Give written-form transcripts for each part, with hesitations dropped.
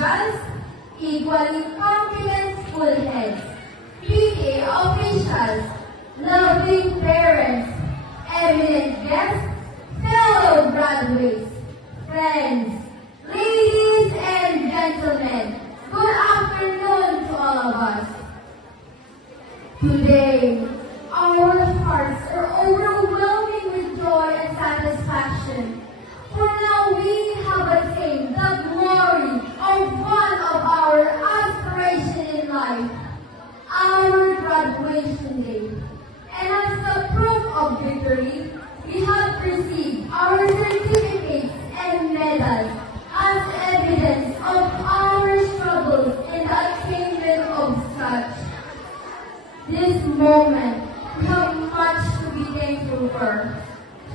officials, equally competent school heads, PTA officials, loving parents, eminent guests, fellow graduates, friends, ladies and gentlemen, good afternoon to all of us. Today, our hearts are overwhelming with joy and satisfaction. For now we have attained the glory of one of our aspirations in life, our graduation day. And as a proof of victory, we have received our certificates and medals as evidence of our struggles in the attainment of such. This moment, we have much to be thankful for.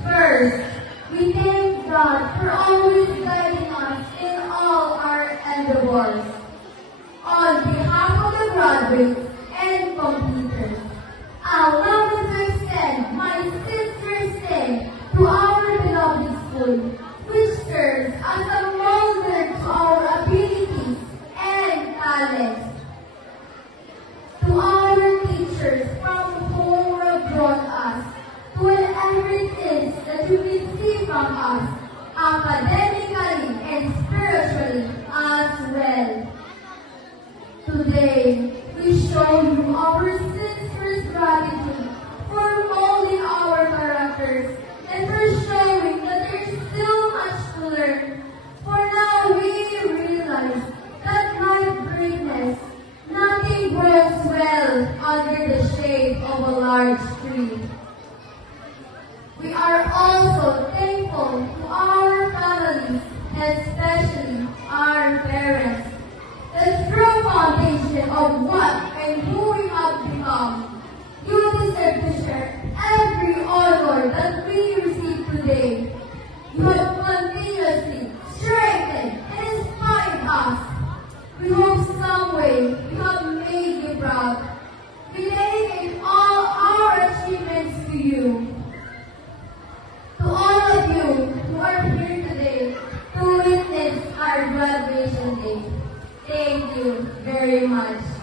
First, we thank God for always guiding us in all our endeavors. On behalf of the graduates and completers, allow me to extend my sincere thanks to our beloved school, which serves as a molder to our abilities and talents. To our teachers from whom have brought us, to whatever it is that you receive from us, academically and spiritually as well. Today, we show you our sincere gratitude for molding our characters and for showing that there is still much to learn. For now, we realize that like greatness, nothing grows well under the shade of a large tree. We are also thankful to our families, especially our parents, the true foundation of what and who we have become. You deserve to share every honor that we receive today. You have continuously strengthened and inspired us. We hope some way we have made you proud. We dedicate all our achievements to you. To all of you who are here today to witness our graduation day, thank you very much.